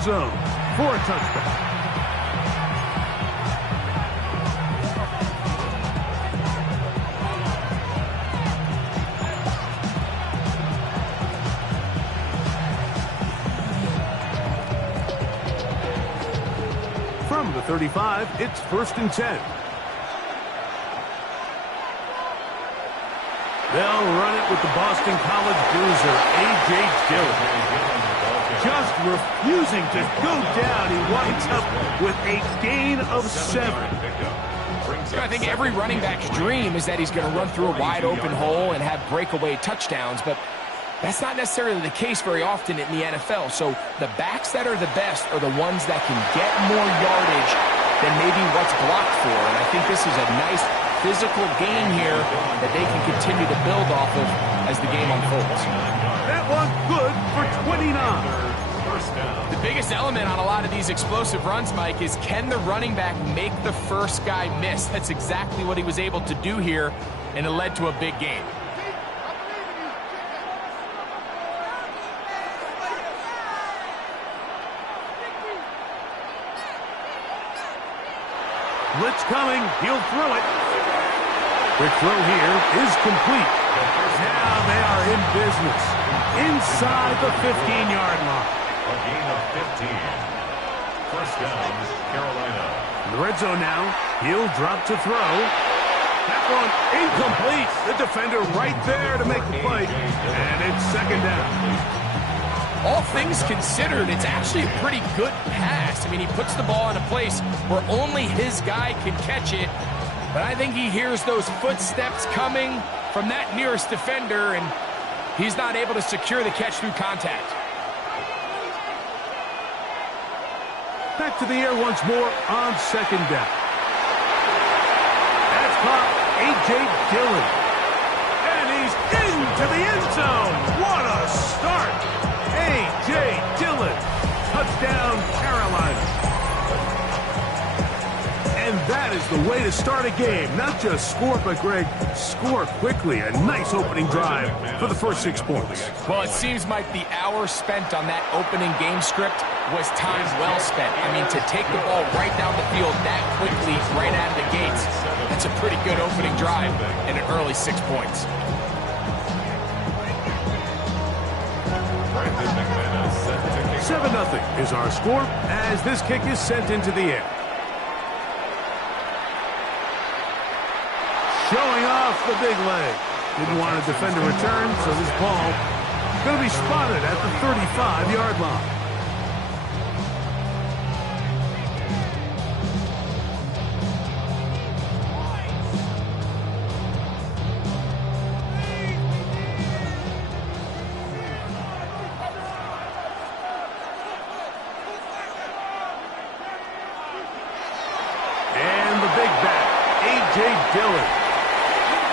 end zone for a touchdown. From the 35, it's 1st and 10. They'll run it with the Boston College bruiser, A.J. Dillon. Just refusing to go down. He winds up with a gain of 7. I think every running back's dream is that he's going to run through a wide open hole and have breakaway touchdowns, but that's not necessarily the case very often in the NFL. So the backs that are the best are the ones that can get more yardage than maybe what's blocked for. And I think this is a nice physical game here that they can continue to build off of as the game unfolds. That one good for 29. The biggest element on a lot of these explosive runs, Mike, is can the running back make the first guy miss? That's exactly what he was able to do here, and it led to a big game. Blitz coming. He'll throw it. Quick throw here is complete. Now they are in business inside the 15-yard line. A gain of 15. First down, Carolina. In the red zone now. He'll drop to throw. That one incomplete. The defender right there to make the play. And it's 2nd down. All things considered, it's actually a pretty good pass. I mean, he puts the ball in a place where only his guy can catch it. But I think he hears those footsteps coming from that nearest defender, and he's not able to secure the catch through contact. Back to the air once more on 2nd down. That's caught A.J. Dillon. And he's into the end zone. What a start. A.J. Dillon. Touchdown, Carolina. And that is the way to start a game. Not just score, but, Greg, score quickly. A nice opening drive for the first 6 points. Well, it seems like the hour spent on that opening game script was time well spent. I mean, to take the ball right down the field that quickly, right out of the gates, that's a pretty good opening drive and an early 6 points. 7-0 is our score as this kick is sent into the air. Showing off the big leg. Didn't want to defend a return, so this ball is going to be spotted at the 35-yard line. And the big back, A.J. Dillon.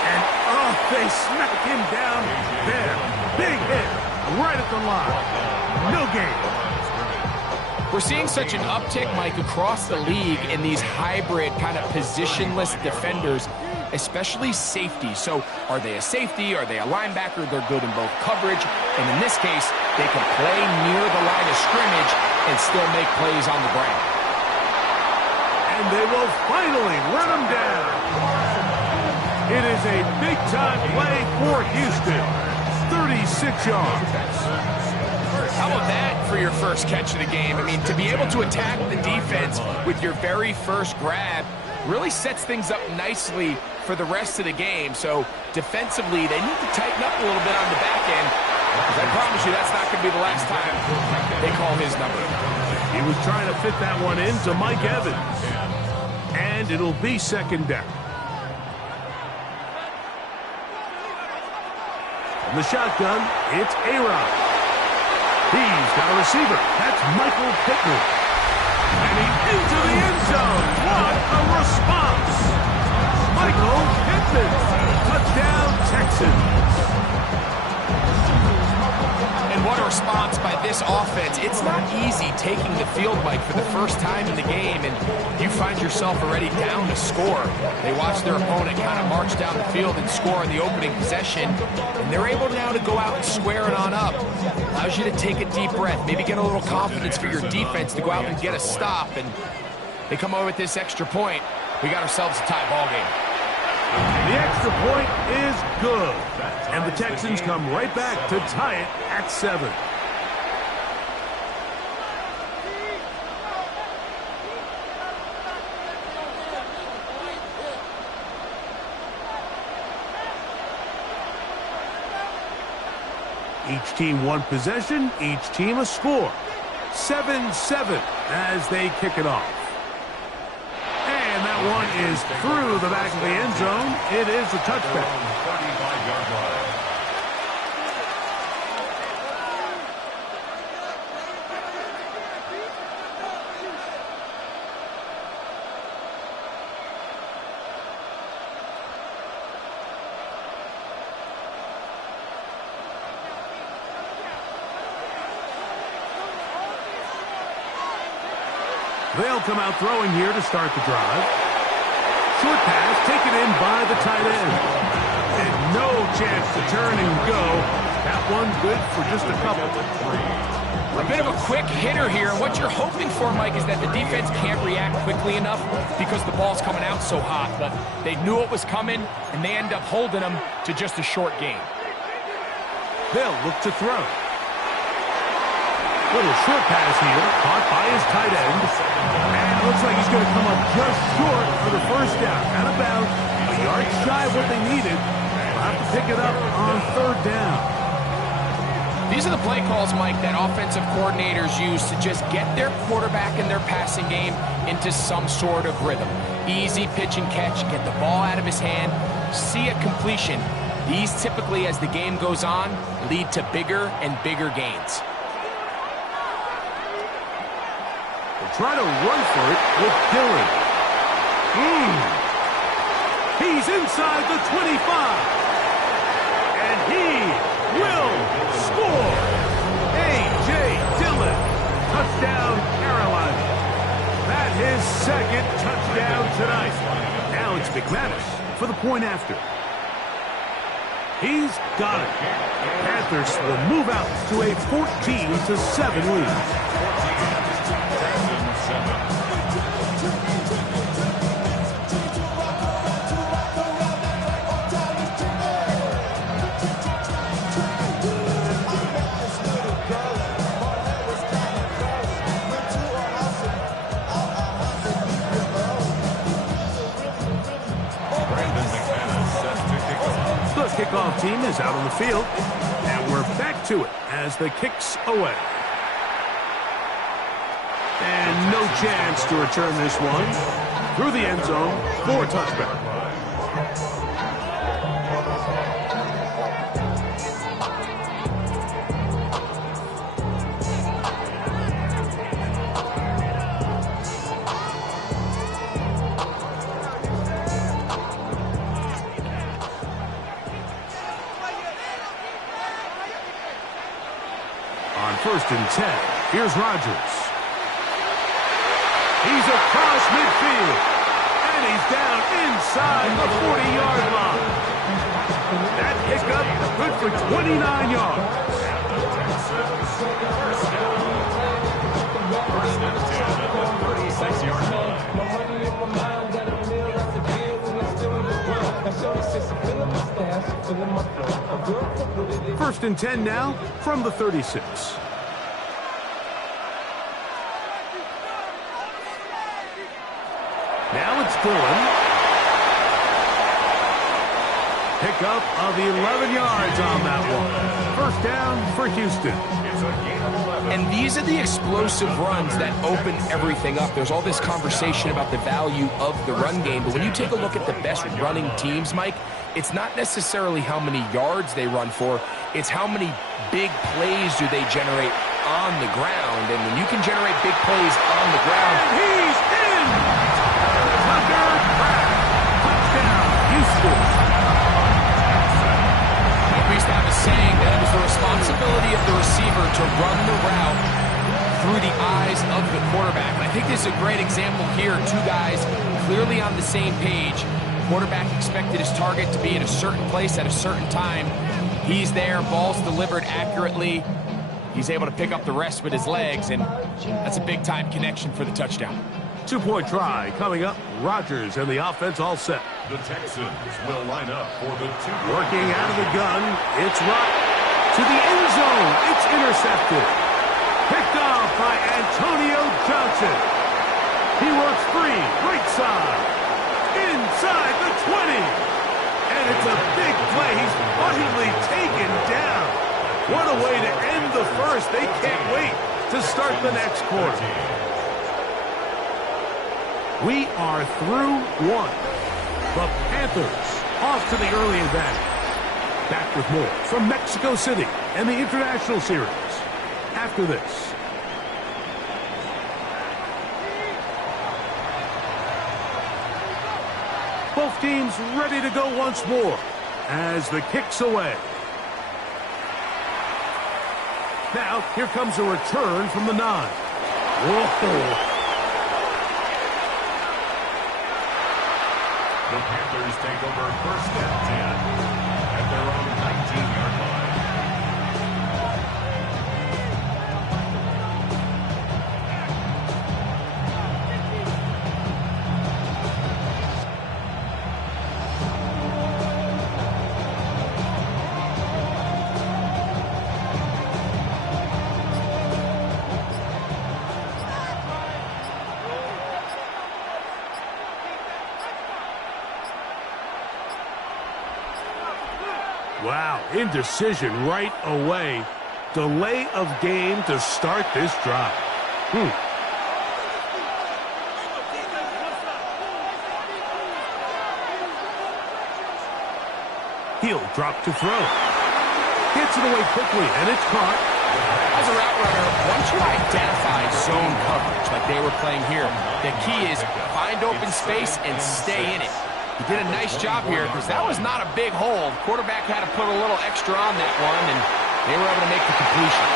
And, oh, they smack him down there. Big hit right at the line. No gain. We're seeing such an uptick, Mike, across the league in these hybrid kind of positionless defenders, especially safety. So are they a safety? Are they a linebacker? They're good in both coverage. And in this case, they can play near the line of scrimmage and still make plays on the ground. And they will finally run him down. It is a big-time play for Houston. 36 yards. How about that for your first catch of the game? I mean, to be able to attack the defense with your very first grab really sets things up nicely for the rest of the game. So defensively, they need to tighten up a little bit on the back end. Because I promise you that's not going to be the last time they call his number. He was trying to fit that one into Mike Evans. And it'll be 2nd down. From the shotgun, it's A-Rod. He's got a receiver. That's Michael Pittman. And he's into the end zone. What a response. Michael Pittman. Touchdown, Texans. And what a response by this offense. It's not easy taking the field, Mike, for the first time in the game, and you find yourself already down to score. They watch their opponent kind of march down the field and score in the opening possession, and they're able now to go out and square it on up. Allows you to take a deep breath, maybe get a little confidence for your defense to go out and get a stop, and they come over with this extra point. We got ourselves a tie ball game. The extra point is good. And the Texans come right back to tie it at 7. Each team one possession, each team a score. 7-7 as they kick it off. And that one is through the back of the end zone. It is a touchback. 35-yard line. They'll come out throwing here to start the drive. Short pass taken in by the tight end. And no chance to turn and go. That one good for just a couple. A bit of a quick hitter here. And what you're hoping for, Mike, is that the defense can't react quickly enough because the ball's coming out so hot. But they knew it was coming, and they end up holding them to just a short gain. They'll look to throw. Little short pass here, caught by his tight end. And it looks like he's going to come up just short for the first down. At about a yard shy of what they needed. They'll have to pick it up on 3rd down. These are the play calls, Mike, that offensive coordinators use to just get their quarterback and their passing game into some sort of rhythm. Easy pitch and catch, get the ball out of his hand, see a completion. These typically, as the game goes on, lead to bigger and bigger gains. Try to run for it with Dillon. He's inside the 25. And he will score. A.J. Dillon. Touchdown, Carolina. That his 2nd touchdown tonight. Now it's McManus for the point after. He's got it. The Panthers will move out to a 14-7 lead. The kickoff team is out on the field, and we're back to it as the kick's away. And no chance to return this one through the end zone for a touchback. On 1st and 10, here's Rodgers. He's across midfield, and he's down inside the 40-yard line. That pickup good for 29 yards. First and 10 now from the 36. Now it's Dillon. Pickup of 11 yards on that one. First down for Houston. And these are the explosive runs that open everything up. There's all this conversation about the value of the run game, but when you take a look at the best running teams, Mike, it's not necessarily how many yards they run for, it's how many big plays do they generate on the ground. And when you can generate big plays on the ground... And he's in! Touchdown, Houston. We used to have a saying that it was the responsibility of the receiver to run the route through the eyes of the quarterback. And I think this is a great example here. Two guys clearly on the same page. Quarterback expected his target to be in a certain place at a certain time. He's there, ball's delivered accurately. He's able to pick up the rest with his legs, and that's a big-time connection for the touchdown. Two-point try coming up. Rodgers and the offense all set. The Texans will line up for the two-point. Working out of the gun, it's right to the end zone. It's intercepted. Picked off by Antonio Johnson. He works free, right side, inside the 20. And it's a big play. He's finally taken down. What a way to end the first. They can't wait to start the next quarter. We are through one. The Panthers off to the early advantage. Back with more from Mexico City and the International Series after this. Both teams ready to go once more as the kick's away. Now, here comes a return from the 9. Whoa. The Panthers take over first and 10 at their own 19-yard line. Wow, indecision right away. Delay of game to start this drive. He'll drop to throw. Gets it away quickly, and it's caught. As a route runner, once you identify zone coverage like they were playing here, the key is find open space and stay in it. He did a nice job here because that was not a big hole. The quarterback had to put a little extra on that one, and they were able to make the completion.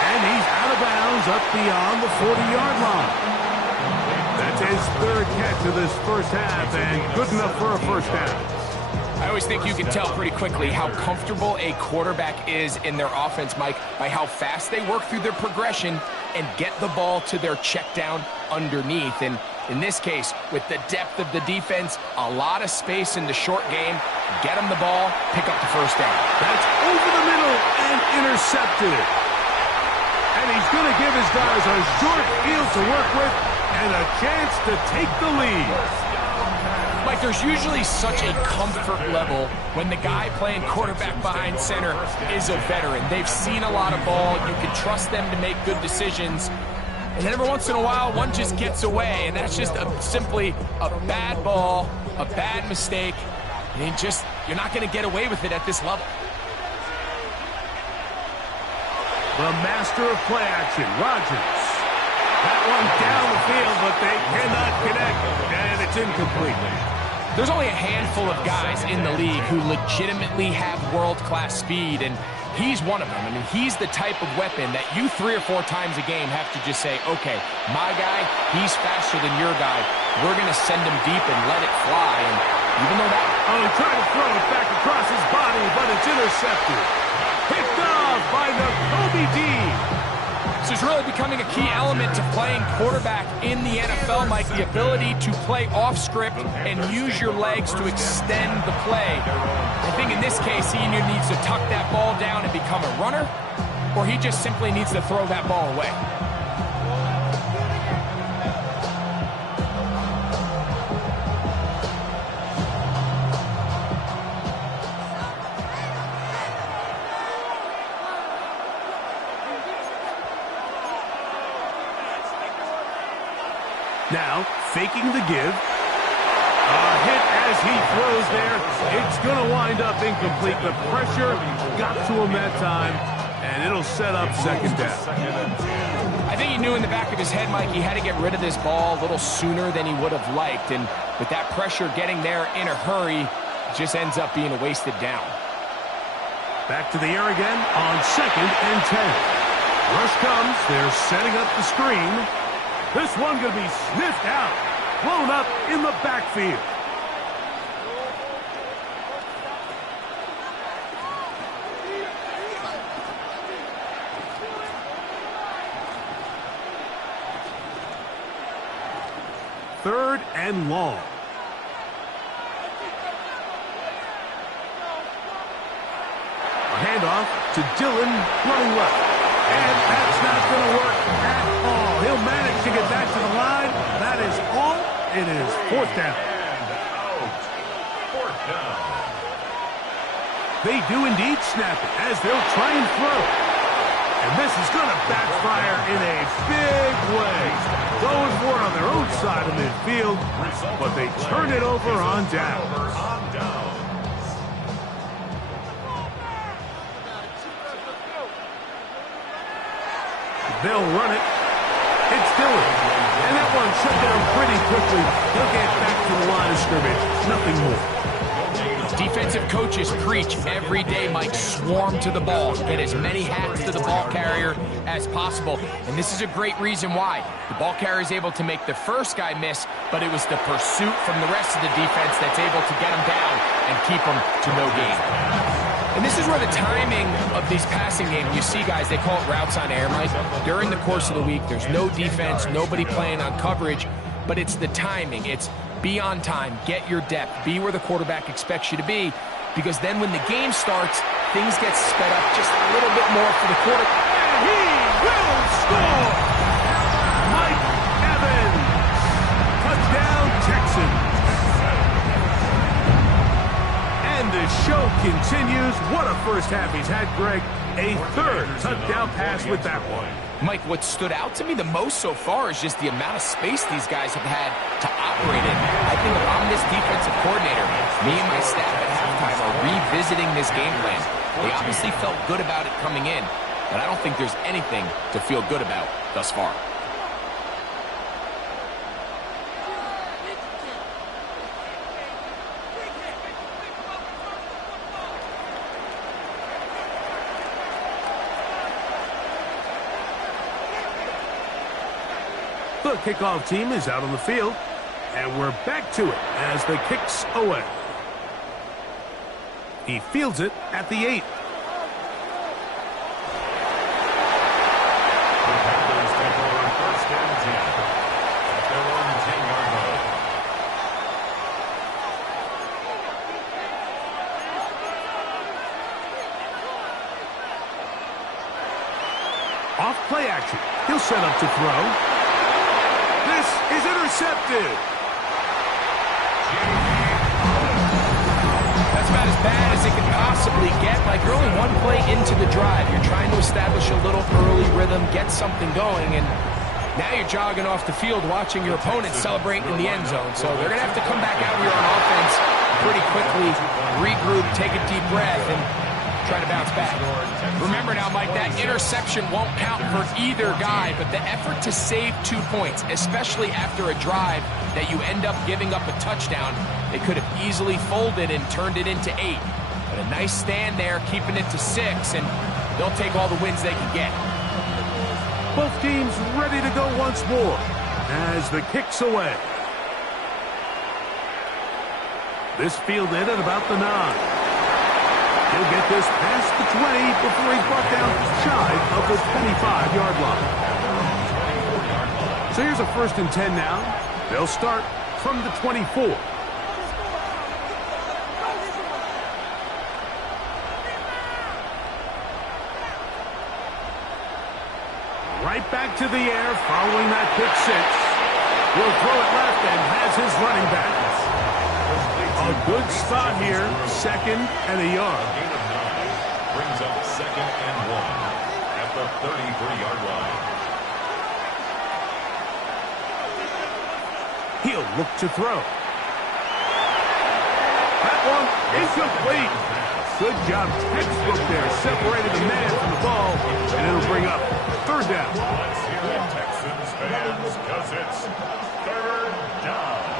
And he's out of bounds up beyond the 40-yard line. That's his third catch of this first half, and good enough for a first down. I always think you can tell pretty quickly how comfortable a quarterback is in their offense, Mike, by how fast they work through their progression and get the ball to their check down underneath. And in this case, with the depth of the defense, a lot of space in the short game, get them the ball, pick up the first down. That's over the middle and intercepted. And he's going to give his guys a short field to work with and a chance to take the lead. Mike, there's usually such a comfort level when the guy playing quarterback behind center is a veteran. They've seen a lot of ball. You can trust them to make good decisions. And then every once in a while, one just gets away, and that's just simply a bad ball, a bad mistake, and you're not going to get away with it at this level. The master of play action, Rodgers. That one down the field, but they cannot connect, and it's incomplete. There's only a handful of guys in the league who legitimately have world-class speed, and he's one of them. I mean, he's the type of weapon that you 3 or 4 times a game have to just say, okay, my guy, he's faster than your guy. We're going to send him deep and let it fly. And even though that... Oh, he tried to throw it back across his body, but it's intercepted. Picked off by Kobe Dean. So it's really becoming a key element to playing quarterback in the NFL, Mike, the ability to play off script and use your legs to extend the play. I think in this case, he either needs to tuck that ball down and become a runner, or he just simply needs to throw that ball away. Now, faking the give. A hit as he throws there. It's going to wind up incomplete. The pressure got to him that time, and it'll set up second down. I think he knew in the back of his head, Mike, he had to get rid of this ball a little sooner than he would have liked. And with that pressure getting there in a hurry, it just ends up being a wasted down. Back to the air again on 2nd and 10. Rush comes. They're setting up the screen. This one going to be sniffed out. Blown up in the backfield. Third and long. A handoff to Dillon running left. And that's not going to work at all. He'll manage to get back to the line. That is all. It is 4th down. And out. 4th down. They do indeed snap it as they'll try and throw. And this is going to backfire in a big way. Going for it on their own side of midfield, but they turn it over on down. They'll run it. It's Dillon. And that one shut down pretty quickly. He'll get back to the line of scrimmage. Nothing more. Defensive coaches preach every day, Mike, swarm to the ball. Get as many hats to the ball carrier as possible. And this is a great reason why. The ball carrier is able to make the first guy miss, but it was the pursuit from the rest of the defense that's able to get him down and keep him to no gain. And this is where the timing of these passing games, you see guys, they call it routes on air, Mike. During the course of the week, there's no defense, nobody playing on coverage, but it's the timing. It's be on time, get your depth, be where the quarterback expects you to be, because then when the game starts, things get sped up just a little bit more for the quarterback. And he will score! Mike Evans! Touchdown, Texans! And the show continues. What a first half he's had, Greg. A 3rd touchdown pass with that one. Mike, what stood out to me the most so far is just the amount of space these guys have had to operate in. I think if I'm this defensive coordinator, me and my staff at halftime are revisiting this game plan. They obviously felt good about it coming in, but I don't think there's anything to feel good about thus far. The kickoff team is out on the field, and we're back to it as the kick's away. He fields it at the 8. The Panthers take over 1st and 10 at their own 10-yard line. Off play action. He'll set up to throw. This is intercepted. That's about as bad as it can possibly get. Like, you're only one play into the drive. You're trying to establish a little early rhythm, get something going, and now you're jogging off the field watching your opponent celebrate in the end zone. So they're going to have to come back out here on offense pretty quickly, regroup, take a deep breath, and try to bounce back. Remember now, Mike, that interception won't count for either guy, but the effort to save 2 points, especially after a drive that you end up giving up a touchdown, they could have easily folded and turned it into 8. But a nice stand there, keeping it to 6, and they'll take all the wins they can get. Both teams ready to go once more as the kick's away. This fielded at about the 9. He'll get this past the 20 before he's brought down shy of the 25-yard line. So here's a 1st and 10 now. They'll start from the 24. Right back to the air following that pick 6. Will throw it left and has his running back. A good spot here, 2nd and a yard. Gain of 9 brings up 2nd and 1 at the 33-yard line. He'll look to throw. That one incomplete. Good job, textbook there. Separated the man from the ball, and it'll bring up 3rd down. Let's hear it, Texans fans, because it's 3rd down.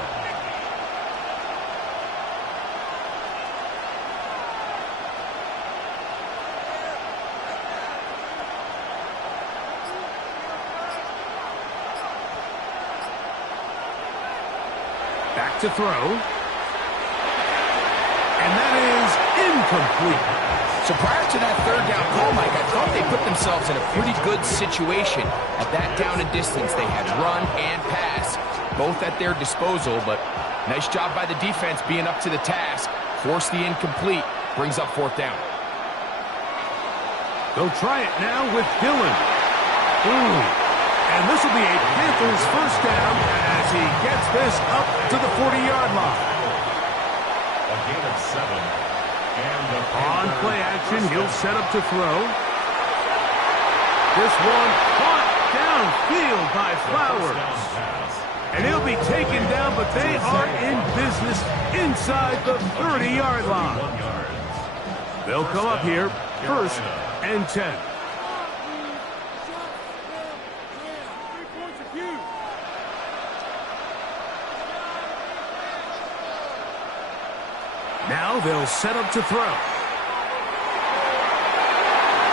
Back to throw. And that is incomplete. So prior to that third down call, Mike, I thought they put themselves in a pretty good situation at that down and distance. They had run and pass, both at their disposal, but nice job by the defense being up to the task. Force the incomplete, brings up fourth down. They'll try it now with Dillon. Ooh. And this will be a Panthers first down as he gets this up to the 40-yard line. A gain of 7. On play action, he'll set up to throw. This one caught downfield by Flowers. And he'll be taken down, but they are in business inside the 30-yard line. They'll come up here, first and 10. Now they'll set up to throw.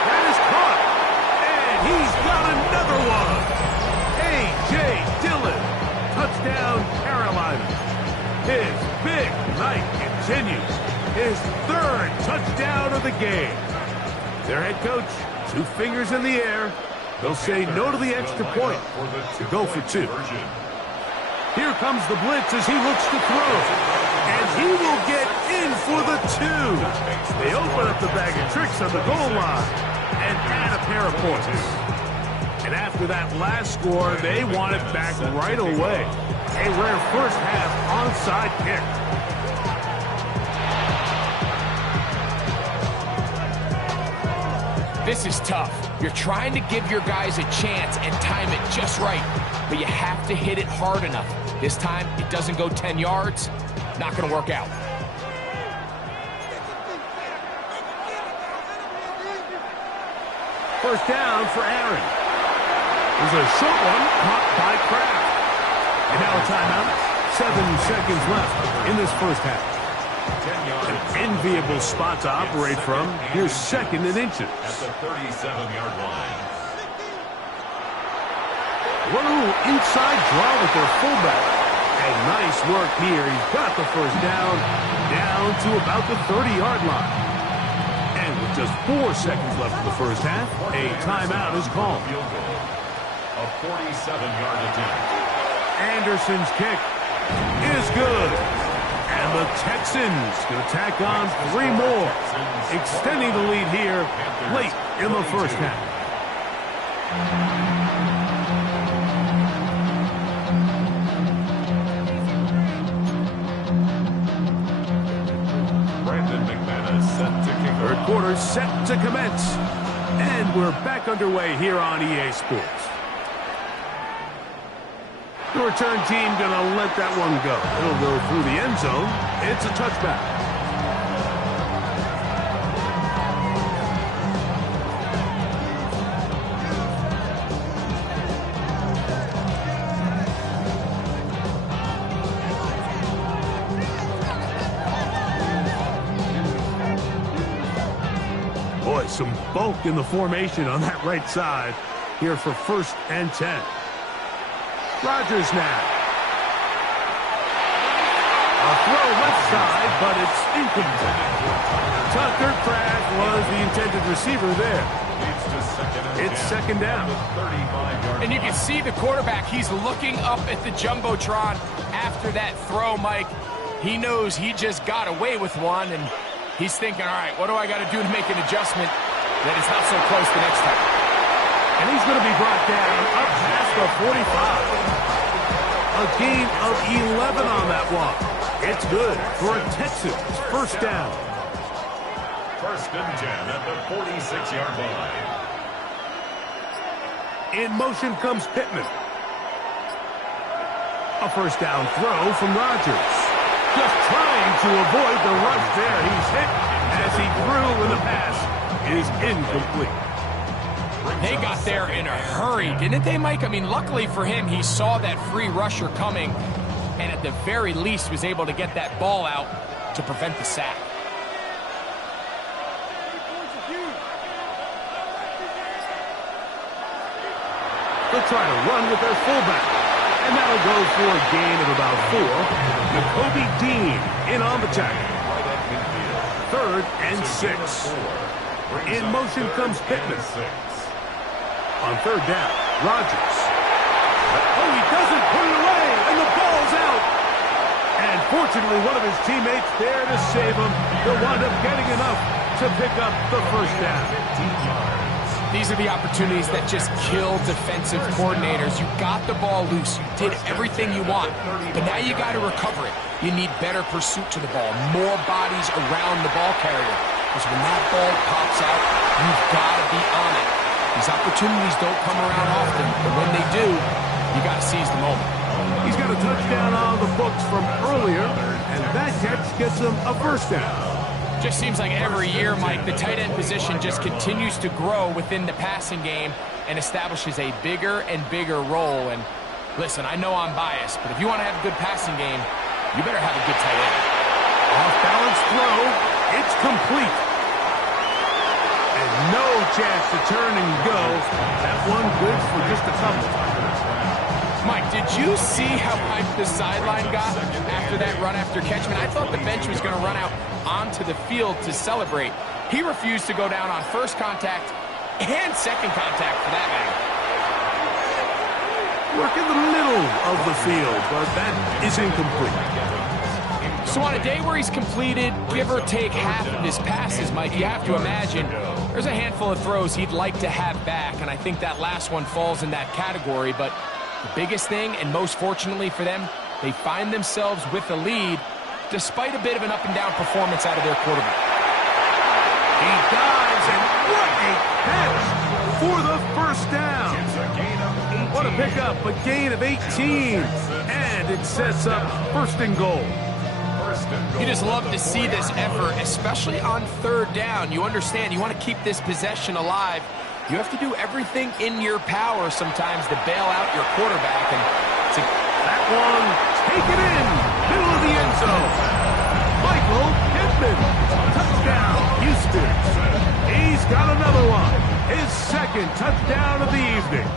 That is caught. And he's got another one. A.J. Dillon. Touchdown, Carolina. His big night continues. His third touchdown of the game. Their head coach, 2 fingers in the air. They'll say no to the extra point to go for 2. Here comes the blitz as he looks to throw. And he will get in for the 2. They open up the bag of tricks on the goal line and add a pair of points. And after that last score, they want it back right away. A rare first half onside kick. This is tough. You're trying to give your guys a chance and time it just right, but you have to hit it hard enough. This time, it doesn't go 10 yards. Not going to work out. First down for Aaron. There's a short one caught by Kraft. And now a timeout. 7 seconds left in this first half. An enviable spot to operate from. Here's second and inches. At the 37-yard line. One little inside draw with their fullback. And nice work here. He's got the first down to about the 30-yard line. And with just 4 seconds left in the first half, a timeout is called. A 47-yard attempt. Anderson's kick is good. And the Texans going to tack on 3 more, extending the lead here late in the first half. Third quarter set to commence. And we're back underway here on EA Sports. The return team going to let that one go. It'll go through the end zone. It's a touchback. Boy, some bulk in the formation on that right side here for first and 10. Rodgers now. A throw left side, but it's incomplete. Tucker Kraft was the intended receiver there. It's second down. And you can see the quarterback. He's looking up at the Jumbotron after that throw, Mike. He knows he just got away with one, and he's thinking, all right, what do I got to do to make an adjustment that it's not so close the next time? And he's going to be brought down up past the 45. A gain of 11 on that one. It's good for a Texans first down. First and 10 at the 46-yard line. In motion comes Pittman. A first down throw from Rodgers. Just trying to avoid the rush there. He's hit as he threw, and the pass is incomplete. They got there in a hurry, didn't they, Mike? I mean, luckily for him, he saw that free rusher coming and at the very least was able to get that ball out to prevent the sack. They'll try to run with their fullback. And that'll go for a gain of about 4. Nakobe Dean in on the tackle. 3rd and 6. In motion comes Pittman. On 3rd down, Rodgers. Oh, he doesn't put it away, and the ball's out. And fortunately, one of his teammates there to save him. He'll wind up getting enough to pick up the first down. These are the opportunities that just kill defensive coordinators. You got the ball loose. You did everything you want. But now you got to recover it. You need better pursuit to the ball, more bodies around the ball carrier. Because when that ball pops out, you've got to be on it. These opportunities don't come around often, but when they do, you got to seize the moment. He's got a touchdown on the books from earlier, and that catch gets him a first down. Just seems like every year, Mike, the tight end position just continues to grow within the passing game and establishes a bigger and bigger role. And listen, I know I'm biased, but if you want to have a good passing game, you better have a good tight end. Off-balance throw. It's complete. And no chance to turn and go. That one good for just a couple. Mike, did you see how hyped the sideline got after that run after catch? I mean, I thought the bench was going to run out onto the field to celebrate. He refused to go down on first contact and second contact for that matter. Work in the middle of the field, but that is incomplete. So on a day where he's completed, give or take half of his passes, Mike, you have to imagine there's a handful of throws he'd like to have back, and I think that last one falls in that category. But the biggest thing, and most fortunately for them, they find themselves with a lead despite a bit of an up-and-down performance out of their quarterback. He dives, and what a catch for the first down. What a pickup, a gain of 18, and it sets up 1st and goal. You just love to see this effort, especially on 3rd down. You understand, you want to keep this possession alive. You have to do everything in your power sometimes to bail out your quarterback. And that one, take it in, middle of the end zone. Michael Pittman, touchdown, Houston. He's got another one, his 2nd touchdown of the evening.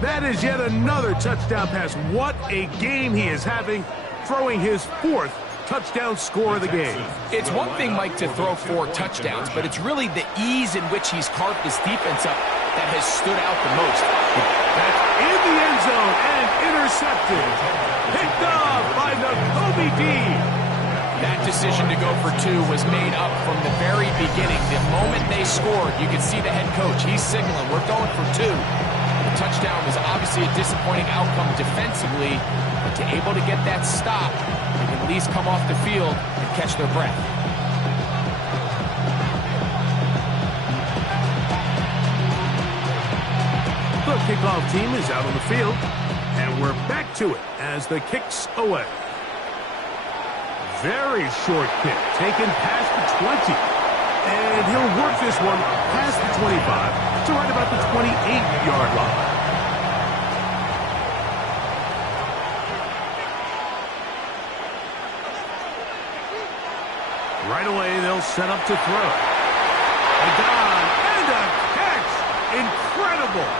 That is yet another touchdown pass. What a game he is having, throwing his 4th touchdown score of the game. It's one thing, Mike, to throw 4 touchdowns, but it's really the ease in which he's carved this defense up that has stood out the most. That's in the end zone and intercepted. Picked off by Nakobe Dean. That decision to go for 2 was made up from the very beginning. The moment they scored, you could see the head coach. He's signaling, we're going for 2. The touchdown was obviously a disappointing outcome defensively, but to able to get that stop, they can at least come off the field and catch their breath. The kickoff team is out on the field, and we're back to it as the kick's away. Very short kick, taken past the 20. And he'll work this one past the 25 to right about the 28-yard line. Right away, they'll set up to throw. A dive and a catch. Incredible.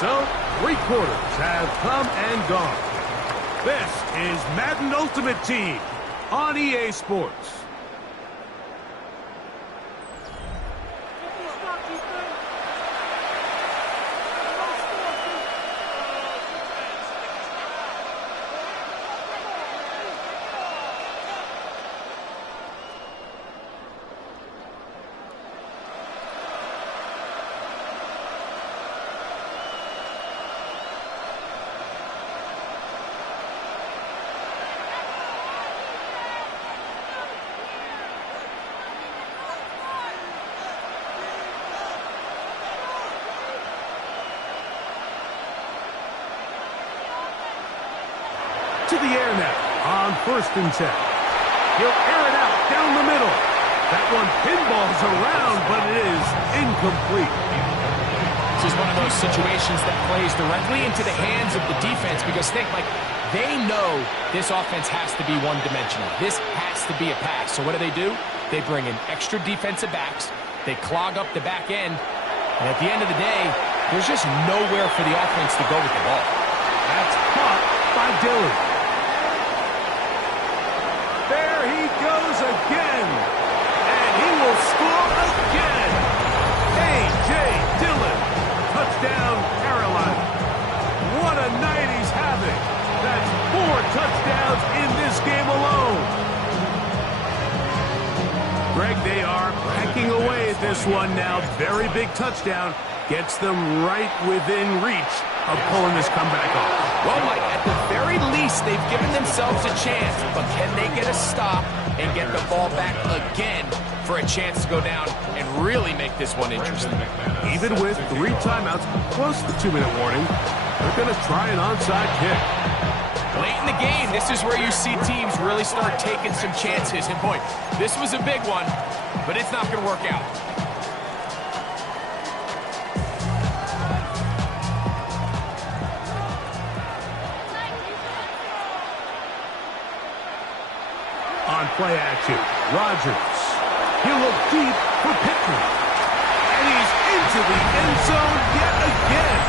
So, 3 quarters have come and gone. This is Madden Ultimate Team on EA Sports. To the air now on 1st and 10. He'll air it out down the middle. That one pinballs around, but it is incomplete. This is one of those situations that plays directly into the hands of the defense because think, like, they know this offense has to be one-dimensional. This has to be a pass. So what do? They bring in extra defensive backs. They clog up the back end. And at the end of the day, there's just nowhere for the offense to go with the ball. That's caught by Dillon. There he goes again. And he will score again. A.J. Dillon. Touchdown, Carolina. What a night he's having. That's 4 touchdowns in this game alone. Greg, they are backing away at this one now. Very big touchdown. Gets them right within reach of pulling this comeback off. Well, Mike, at the very least, they've given themselves a chance. But can they get a stop and get the ball back again for a chance to go down and really make this one interesting? Even with 3 timeouts, close to the 2-minute warning, they're going to try an onside kick. Late in the game, this is where you see teams really start taking some chances. And boy, this was a big one, but it's not going to work out. On play action, Rodgers. He'll look deep for Pittman. And he's into the end zone yet again.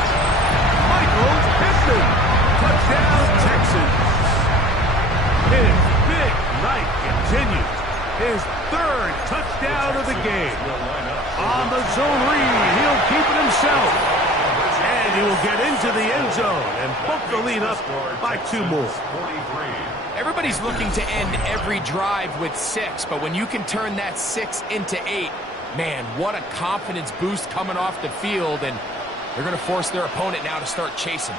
Michael Pittman. Touchdown, Texans. His big night continues. His 3rd touchdown of the game. On the zone read, he'll keep it himself. And he will get into the end zone and book the lead up by 2 more. Everybody's looking to end every drive with 6, but when you can turn that 6 into 8, man, what a confidence boost coming off the field, and they're going to force their opponent now to start chasing.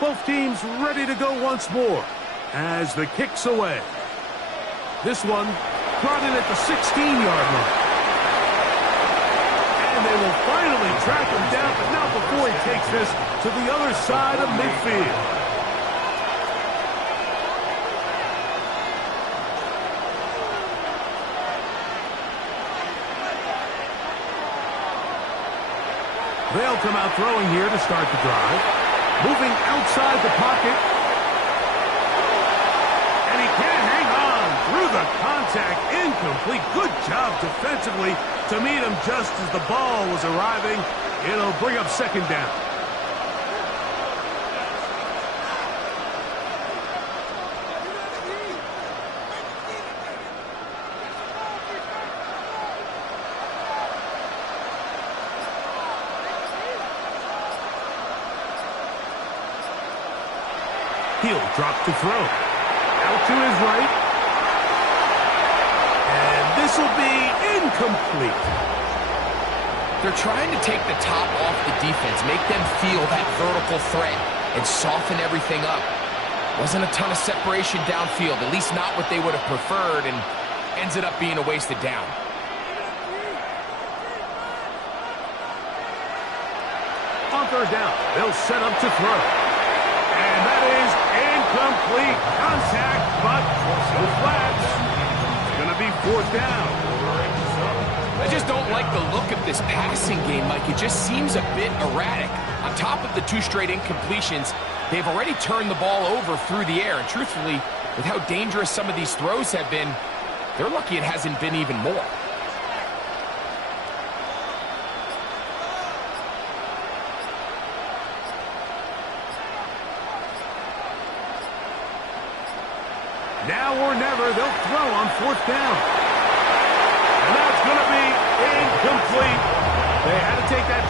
Both teams ready to go once more as the kick's away. This one brought in at the 16-yard line. And they will finally track him down, but not before he takes this to the other side of midfield. They'll come out throwing here to start the drive. Moving outside the pocket. And he can't hang on through the contact. Incomplete. Good job defensively to meet him just as the ball was arriving. It'll bring up 2nd down. He'll drop to throw. Out to his right. And this will be incomplete. They're trying to take the top off the defense, make them feel that vertical threat, and soften everything up. Wasn't a ton of separation downfield, at least not what they would have preferred, and ends it up being a wasted down. On 3rd down, they'll set up to throw. And that is incomplete contact, but no flags. It's going to be 4th down. I just don't like the look of this passing game, Mike. It just seems a bit erratic. On top of the 2 straight incompletions, they've already turned the ball over through the air. And truthfully, with how dangerous some of these throws have been, they're lucky it hasn't been even more. Now or never, they'll throw on 4th down. And that's going to be incomplete. They had to take that